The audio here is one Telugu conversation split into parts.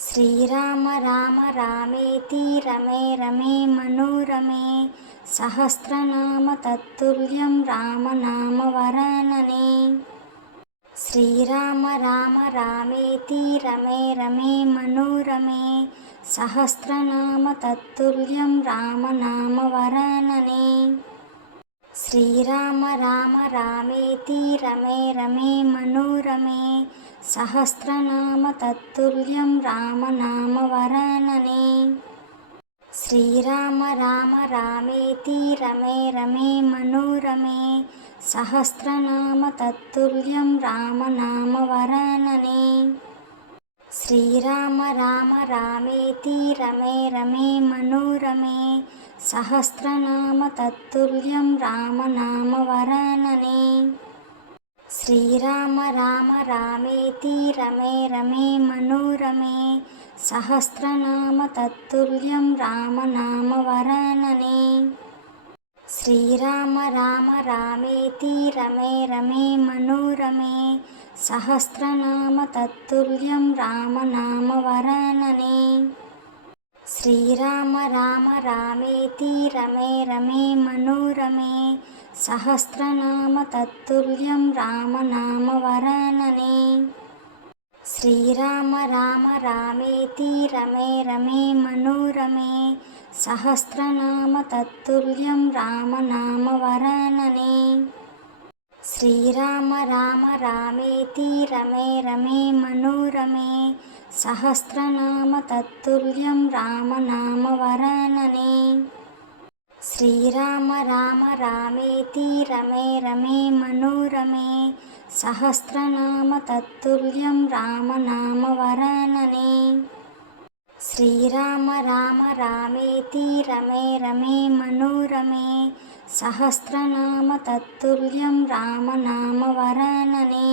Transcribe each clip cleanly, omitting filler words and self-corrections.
శ్రీరామ రామ రామేతి రమే రమే మనోరమే సహస్రనామ తత్తుల్యం రామనామ వరాననే. శ్రీరామ రామ రామేతి రమే రమే మనోరమే సహస్రనామ తత్తుల్యం రామనామ వరాననే. శ్రీరామ రామ రామేతి రమే రమే మనోరమే సహస్రనామ తత్తుల్యం రామనామ వరాననే. శ్రీరామ రామ రామేతి రమే రమే మనోరమే సహస్రనామ తత్తుల్యం రామనామ వరాననే. శ్రీరామ రామ రామేతి రమే రమే మనోరమే సహస్రనామ తత్తుల్యం రామనామ వరాననే. శ్రీరామ రామ రామేతి రమే రమే మనోరమే సహస్రనామ తత్తుల్యం రామనామ వరాననే. శ్రీరామ రామ రామేతి రమే రమే మనోరమే సహస్రనామ తత్తుల్యం రామనామ వరాననే. శ్రీరామ రామ రామేతి రమే రమే మనోరమే సహస్రనామ తత్తుల్యం రామనామ వరాననే. శ్రీరామ రామ రామేతి రమే రమే మనోరమే సహస్రనామ తత్తుల్యం రామనామ వరాననే. శ్రీరామ రామ రామేతి రమే రమే మనోరమే సహస్రనామ తత్తుల్యం రామనామ వరాననే. శ్రీరామ రామ రామేతి రమే రమే మనోరమే సహస్రనామ తత్తుల్యం రామనామ వరాననే. శ్రీరామ రామ రామేతి రమే రమే మనోరమే సహస్రనామ తత్తుల్యం రామనామ వరాననే.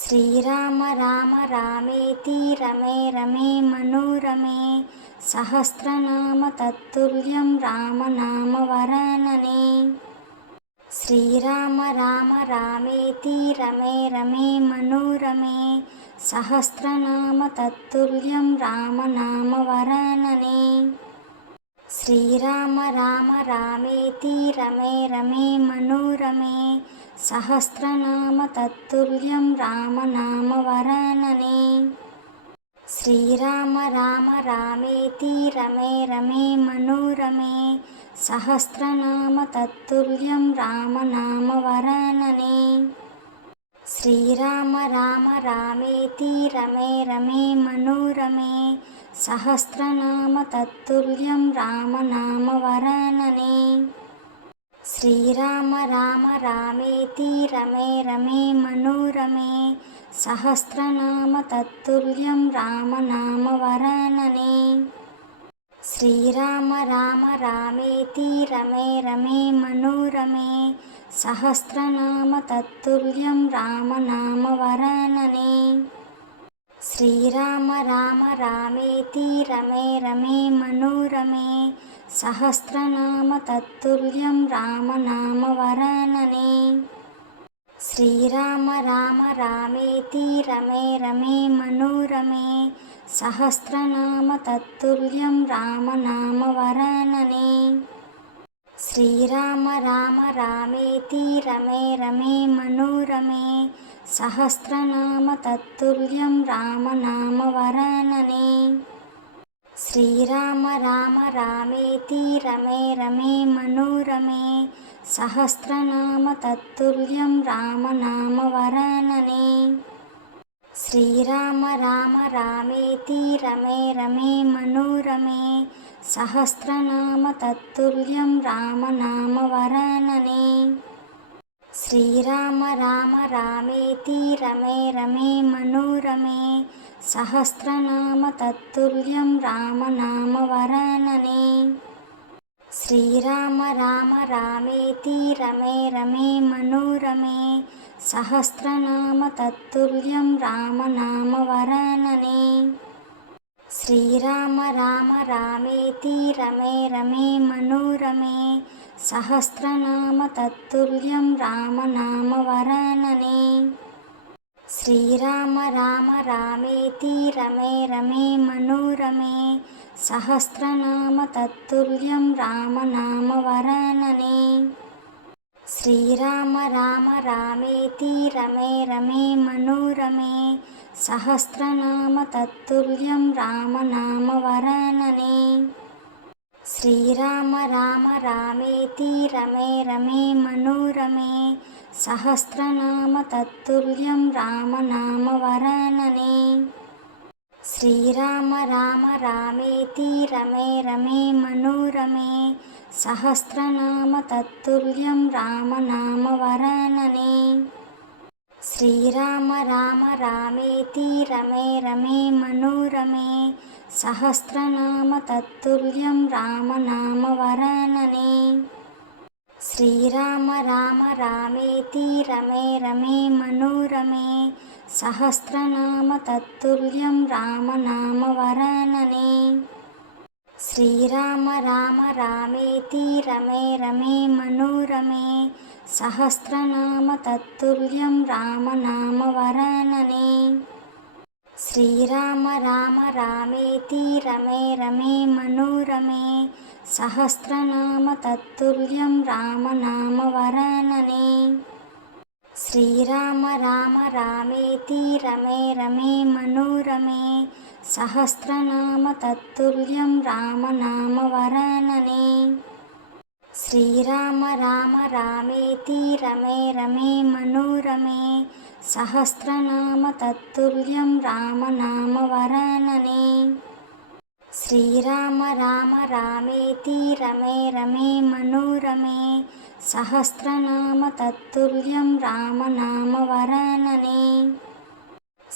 శ్రీరామ రామ రామేతి రమే రమే మనోరమే సహస్రనామ తత్తుల్యం రామనామ వరాననే. శ్రీరామ రామ రామేతి రమే రమే మనోరమే సహస్రనామ తత్తుల్యం రామనామ వరాననే. శ్రీరామ రామ రామేతి రమే రమే మనోరమే సహస్రనామ తత్తుల్యం రామనామ వరాననే. శ్రీరామ రామ రామేతి రమే రమే మనోరమే సహస్రనామ తత్తుల్యం రామనామ వరాననే. శ్రీరామ రామ రామేతి రమే రమే మనోరమే సహస్రనామ తత్తుల్యం రామనామ వరాననే. శ్రీరామ రామ రామేతి రమే రమే మనోరమే సహస్రనామ తత్తుల్యం రామనామ వరాననే. శ్రీరామ రామ రామేతి రమే రమే మనోరమే సహస్రనామ తత్తుల్యం రామనామ వరాననే. శ్రీరామ రామ రామేతి రమే రమే మనోరమే సహస్రనామ తత్తుల్యం రామనామ వరాననే. శ్రీరామ రామ రామేతి రమే రమే మనోరమే సహస్రనామ తత్తుల్యం రామనామ వరాననే. శ్రీరామ రామ రామేతి రమే రమే మనోరమే సహస్రనామ తత్తుల్యం రామనామ వరాననే. శ్రీరామ రామ రామేతి రమే రమే మనోరమే సహస్రనామ తత్తుల్యం రామనామ వరాననే. శ్రీరామ రామ రామేతి రమే రమే మనోరమే సహస్రనామ తత్తుల్యం రామనామ వరాననే. శ్రీరామ రామ రామేతి రమే రమే మనోరమే సహస్రనామ తత్తుల్యం రామనామ వరాననే. శ్రీరామ రామ రామేతి రమే రమే మనోరమే సహస్రనామ తత్తుల్యం రామనామ వరాననే. శ్రీరామ రామ రామేతి రమే రమే మనోరమే సహస్రనామ తత్తుల్యం రామనామ వరాననే. శ్రీరామ రామ రామేతి రమే రమే మనోరమే సహస్రనామ తత్తుల్యం రామనామ వరాననే. శ్రీరామ రామ రామేతి రమే రమే మనోరమే సహస్రనామ తత్తుల్యం రామనామ వరాననే. శ్రీరామ రామ రామేతి రమే రమే మనోరమే సహస్రనామ తత్తుల్యం రామనామ వరాననే. శ్రీరామ రామ రామేతి రమే రమే మనోరమే సహస్రనామ తత్తుల్యం రామనామ వరాననే. శ్రీరామ రామ రామేతి రమే రమే మనోరమే సహస్రనామ తత్తుల్యం రామనామ వరాననే. శ్రీరామ రామ రామేతి రమే రమే మనోరమే సహస్రనామ తత్తుల్యం రామనామ వరాననే. శ్రీరామ రామ రామేతి రమే రమే మనోరమే సహస్రనామ తత్తుల్యం రామనామ వరాననే. శ్రీరామ రామ రామేతి రమే రమే మనోరమే సహస్రనామ తత్తుల్యం రామనామ వరాననే. శ్రీరామ రామ రామేతి రమే రమే మనోరమే సహస్రనామ తత్తుల్యం రామనామ వరాననే. శ్రీరామ రామ రామేతి రమే రమే మనోరమే సహస్రనామ తత్తుల్యం రామనామ వరాననే. శ్రీరామ రామ రామేతి రమే రమే మనోరమే సహస్రనామ తత్తుల్యం రామనామ వరాననే.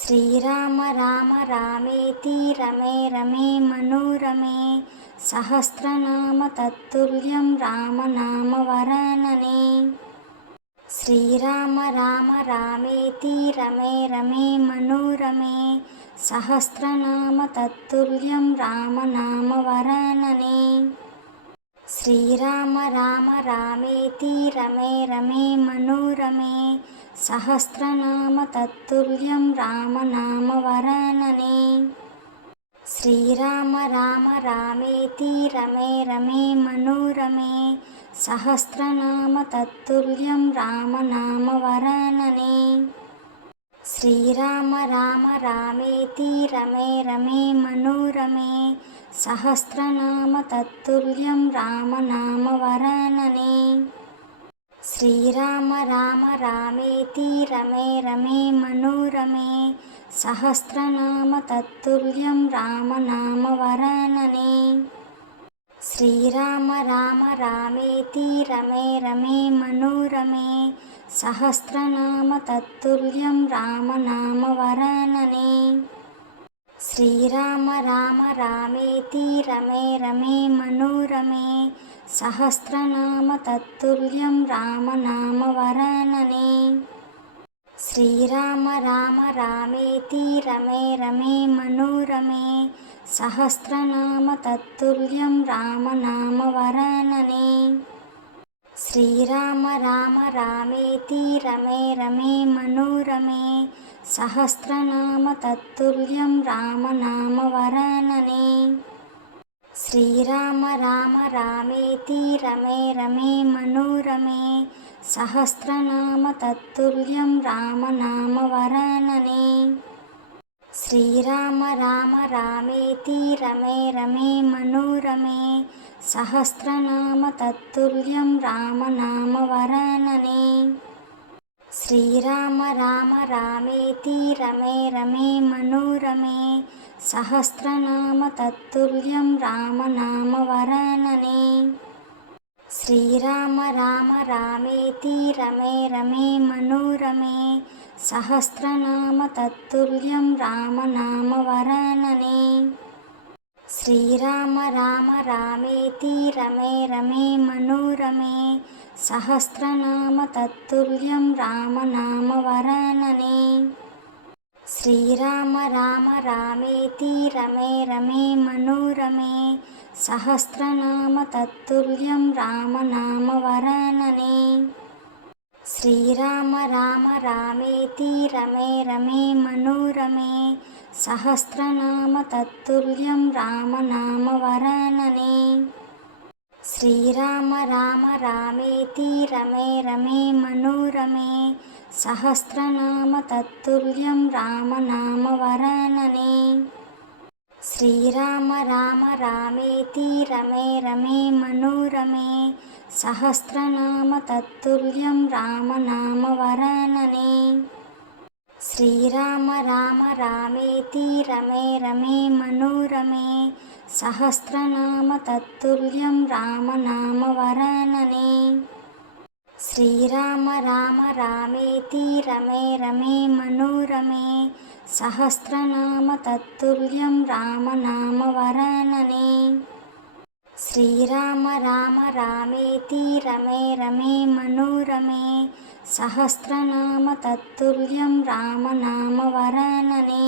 శ్రీరామ రామ రామేతి రమే రమే మనోరమే సహస్రనామ తత్తుల్యం రామనామ వరాననే. శ్రీరామ రామ రామేతి రమే రమే మనోరమే సహస్రనామ తత్తుల్యం రామనామ వరాననే. శ్రీరామ రామ రామేతి రమే రమే మనోరమే సహస్రనామ తత్తుల్యం రామనామ వరాననే. శ్రీరామ రామ రామేతి రమే రమే మనోరమే సహస్రనామ తత్తుల్యం రామనామ వరాననే. శ్రీరామ రామ రామేతి రమే రమే మనోరమే సహస్రనామ తత్తుల్యం రామనామ వరాననే. శ్రీరామ రామ రామేతి రమే రమే మనోరమే సహస్రనామ తత్తుల్యం రామనామ వరాననే. శ్రీరామ రామ రామేతి రమే రమే మనోరమే సహస్రనామ తత్తుల్యం రామనామ వరాననే. శ్రీరామ రామ రామేతి రమే రమే మనోరమే సహస్రనామ తత్తుల్యం రామనామ వరాననే. శ్రీరామ రామ రామేతి రమే రమే మనోరమే సహస్రనామ తత్తుల్యం రామనామ వరాననే. శ్రీరామ రామ రామేతి రమే రమే మనోరమే సహస్రనామ తత్తుల్యం రామనామ వరాననే. శ్రీరామ రామ రామేతి రమే రమే మనోరమే సహస్రనామ తత్తుల్యం రామనామ వరాననే. శ్రీరామ రామ రామేతి రమే రమే మనోరమే సహస్రనామ తత్తుల్యం రామనామ వరాననే. శ్రీరామ రామ రామేతి రమే రమే మనోరమే సహస్రనామ తత్తుల్యం రామనామ వరాననే. శ్రీరామ రామ రామేతి రమే రమే మనోరమే సహస్రనామ తత్తుల్యం రామనామ వరాననే. శ్రీరామ రామ రామేతి రమే రమే మనోరమే సహస్రనామ తత్తుల్యం రామనామ వరాననే. శ్రీరామ రామ రామేతి రమే రమే మనోరమే సహస్రనామ తత్తుల్యం రామనామ వరాననే. శ్రీరామ రామ రామేతి రమే రమే మనోరమే సహస్రనామ తత్తుల్యం రామనామ వరాననే. శ్రీరామ రామ రామేతి రమే రమే మనోరమే సహస్రనామ తత్తుల్యం రామనామ వరాననే. శ్రీరామ రామ రామేతి రమే రమే మనోరమే సహస్రనామ తత్తుల్యం రామనామ వరాననే. శ్రీరామ రామ రామేతి రమే రమే మనోరమే సహస్రనామ తత్తుల్యం రామనామ వరాననే. శ్రీరామ రామ రామేతి రమే రమే మనోరమే సహస్రనామ తత్తుల్యం రామనామ వరాననే. శ్రీరామ రామ రామేతి రమే రమే మనోరమే సహస్రనామ తత్తుల్యం రామనామ వరాననే.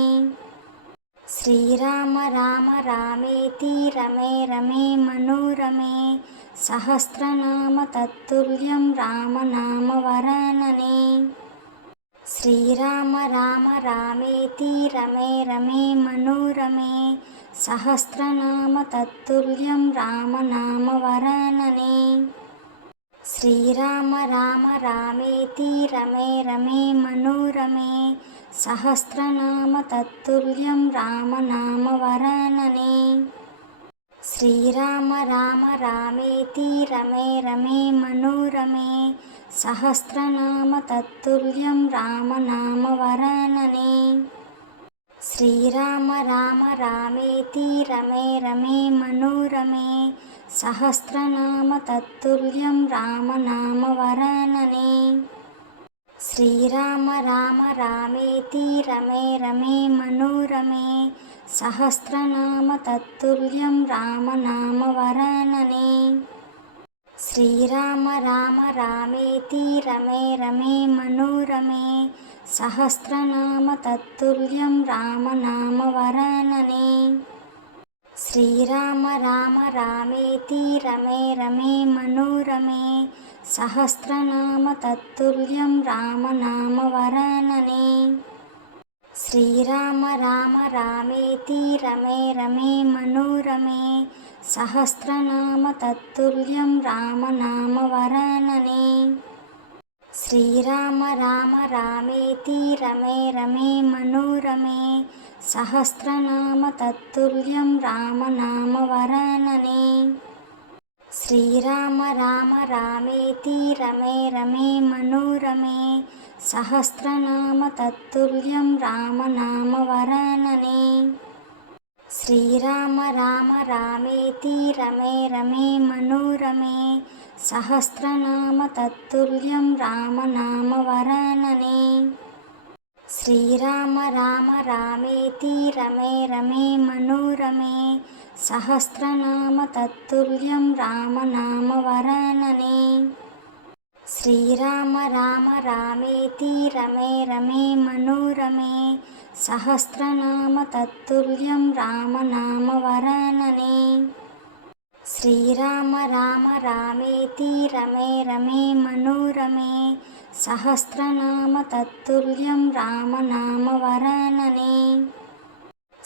శ్రీరామ రామ రామేతి రమే రమే మనోరమే సహస్రనామ తత్తుల్యం రామనామ వరాననే. శ్రీరామ రామ రామేతి రమే రమే మనోరమే సహస్రనామ తత్తుల్యం రామనామ వరాననే. శ్రీరామ రామ రామేతి రమే రమే మనోరమే సహస్రనామ తత్తుల్యం రామనామ వరాననే. శ్రీరామ రామ రామేతి రమే రమే మనోరమే సహస్రనామ తత్తుల్యం రామనామ వరాననే. శ్రీరామ రామ రామేతి రమే రమే మనోరమే సహస్రనామ తత్తుల్యం రామనామ వరాననే. శ్రీరామ రామ రామేతి రమే రమే మనోరమే సహస్రనామ తత్తుల్యం రామనామ వరాననే. శ్రీరామ రామ రామేతి రమే రమే మనోరమే సహస్రనామ తత్తుల్యం రామనామ వరాననే. శ్రీరామ రామ రామేతి రమే రమే మనోరమే సహస్రనామ తత్తుల్యం రామనామ వరాననే. శ్రీరామ రామ రామేతి రమే రమే మనోరమే సహస్రనామ తత్తుల్యం రామనామ వరాననే. శ్రీరామ రామ రామేతి రమే రమే మనోరమే సహస్రనామ తత్తుల్యం రామనామ వరాననే. శ్రీరామ రామ రామేతి రమే రమే మనోరమే సహస్రనామ తత్తుల్యం రామనామ వరాననే. శ్రీరామ రామ రామేతి రమే రమే మనోరమే సహస్రనామ తత్తుల్యం రామనామ వరాననే. శ్రీరామ రామ రామేతి రమే రమే మనోరమే సహస్రనామ తత్తుల్యం రామనామ వరాననే. శ్రీరామ రామ రామేతి రమే రమే మనోరమే సహస్రనామ తత్తుల్యం రామనామ వరాననే. శ్రీరామ రామ రామేతి రమే రమే మనోరమే సహస్రనామ తత్తుల్యం రామనామ వరాననే.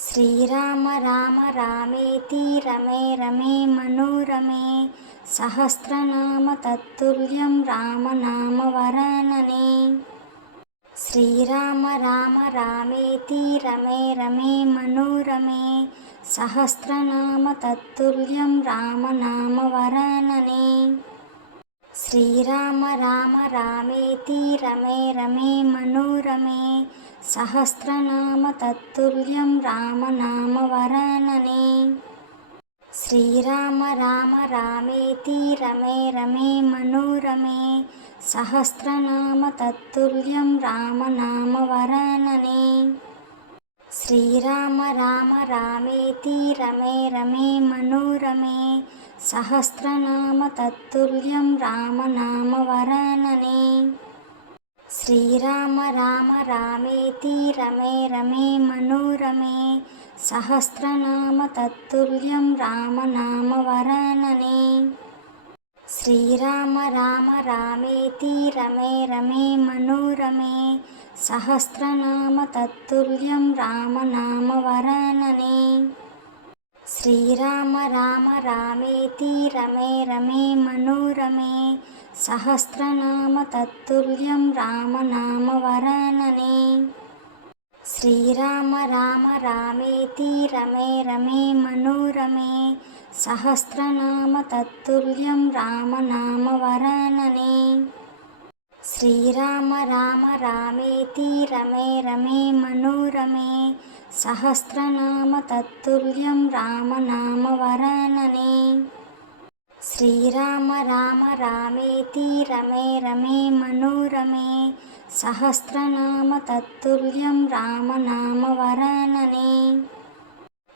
శ్రీరామ రామ రామేతి రమే రమే మనోరమే సహస్రనామ తత్తుల్యం రామనామ వరాననే. శ్రీరామ రామ రామేతి రమే రమే మనోరమే సహస్రనామ తత్తుల్యం రామనామ వరాననే. శ్రీరామ రామ రామేతి రమే రమే మనోరమే సహస్రనామ తత్తుల్యం రామనామ వరాననే. శ్రీరామ రామ రామేతి రమే రమే మనోరమే సహస్రనామ తత్తుల్యం రామనామ వరాననే. శ్రీరామ రామ రామేతి రమే రమే మనోరమే సహస్రనామ తత్తుల్యం రామనామ వరాననే. శ్రీరామ రామ రామేతి రమే రమే మనోరమే సహస్రనామ తత్తుల్యం రామనామ వరాననే. శ్రీరామ రామ రామేతి రమే రమే మనోరమే సహస్రనామ తత్తుల్యం రామనామ వరాననే. శ్రీరామ రామ రామేతి రమే రమే మనోరమే సహస్రనామ తత్తుల్యం రామనామ వరాననే. శ్రీరామ రామ రామేతి రమే రమే మనోరమే సహస్రనామ తత్తుల్యం రామనామ వరాననే. శ్రీరామ రామ రామేతి రమే రమే మనోరమే సహస్రనామ తత్తుల్యం రామనామ వరాననే. శ్రీరామ రామ రామేతి రమే రమే మనోరమే సహస్రనామ తత్తుల్యం రామనామ వరాననే.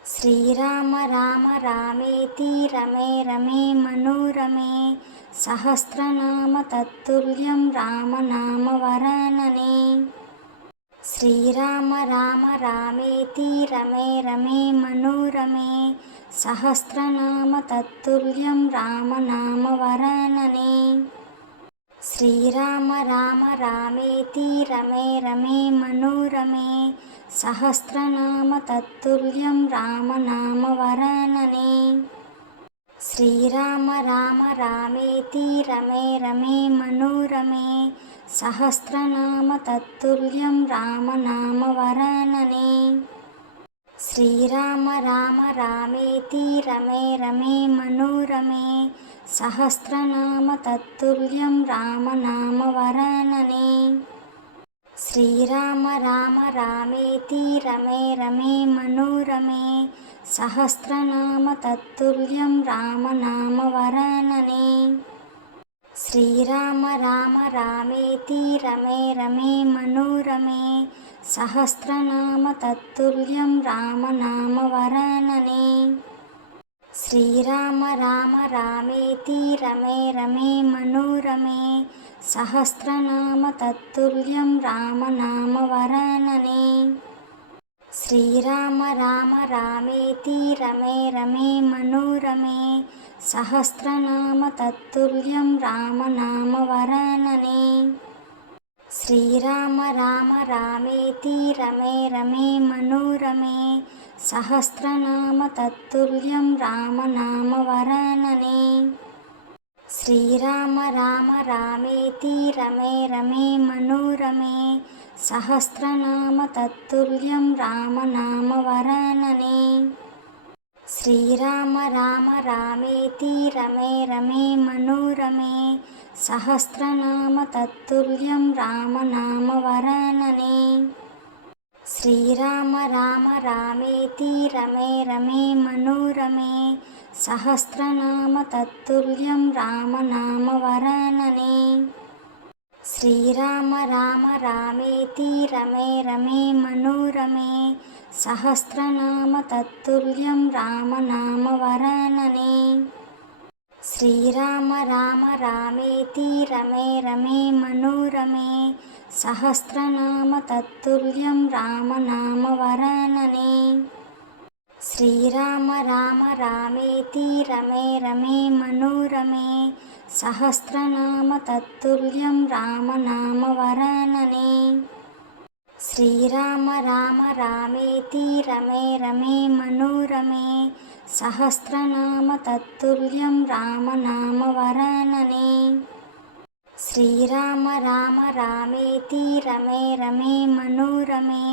శ్రీరామ రామ రామేతి రమే రమే మనోరమే సహస్రనామ తత్తుల్యం రామనామ వరాననే. శ్రీరామ రామ రామేతి రమే రమే మనోరమే సహస్రనామ తత్తుల్యం రామనామ వరాననే. శ్రీరామ రామ రామేతి రమే రమే మనోరమే సహస్రనామ తత్తుల్యం రామనామ వరాననే. శ్రీరామ రామ రామేతి రమే రమే మనోరమే సహస్రనామ తత్తుల్యం రామనామ వరాననే. శ్రీరామ రామ రామేతి రమే రమే మనోరమే సహస్రనామ తత్తుల్యం రామనామ వరాననే. శ్రీరామ రామ రామేతి రమే రమే మనోరమే సహస్రనామ తత్తుల్యం రామనామ వరాననే. శ్రీరామ రామ రామేతి రమే రమే మనోరమే సహస్రనామ తత్తుల్యం రామనామ వరాననే. శ్రీరామ రామ రామేతి రమే రమే మనోరమే సహస్రనామ తత్తుల్యం రామనామ వరాననే. శ్రీరామ రామ రామేతి రమే రమే మనోరమే సహస్రనామ తత్తుల్యం రామనామ వరాననే. శ్రీరామ రామ రామేతి రమే రమే మనోరమే సహస్రనామ తత్తుల్యం రామనామ వరాననే. శ్రీరామ రామ రామేతి రమే రమే మనోరమే సహస్రనామ తత్తుల్యం రామనామ వరాననే. శ్రీరామ రామ రామేతి రమే రమే మనోరమే సహస్రనామ తత్తుల్యం రామనామ వరాననే. శ్రీరామ రామ రామేతి రమే రమే మనోరమే సహస్రనామ తత్తుల్యం రామనామ వరాననే. శ్రీరామ రామ రామేతి రమే రమే మనోరమే సహస్రనామ తత్తుల్యం రామనామ వరాననే. శ్రీరామ రామ రామేతి రమే రమే మనోరమే సహస్రనామ తత్తుల్యం రామనామ వరాననే. శ్రీరామ రామ రామేతి రమే రమే మనోరమే సహస్రనామ తత్తుల్యం రామనామ వరాననే. శ్రీరామ రామ రామేతి రమే రమే మనోరమే సహస్రనామ తత్తుల్యం రామనామ వరాననే. శ్రీరామ రామ రామేతి రమే రమే మనోరమే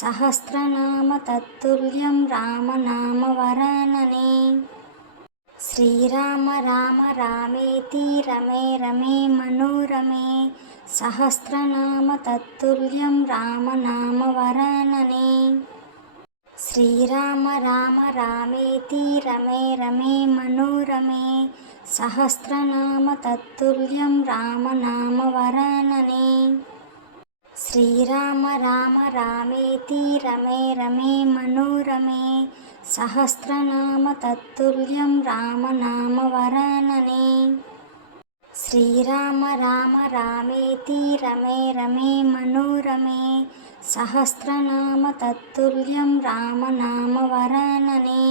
సహస్రనామ తత్తుల్యం రామనామ వరాననే. శ్రీరామ రామ రామేతి రమే రమే మనోరమే సహస్రనామ తత్తుల్యం రామనామ వరాననే. శ్రీరామ రామ రామేతి రమే రమే మనోరమే సహస్రనామ తత్తుల్యం రామనామ వరాననే. శ్రీరామ రామ రామేతి రమే రమే మనోరమే సహస్రనామ తత్తుల్యం రామనామ వరాననే. శ్రీరామ రామ రామేతి రమే రమే మనోరమే సహస్రనామ తత్తుల్యం రామనామ వరాననే.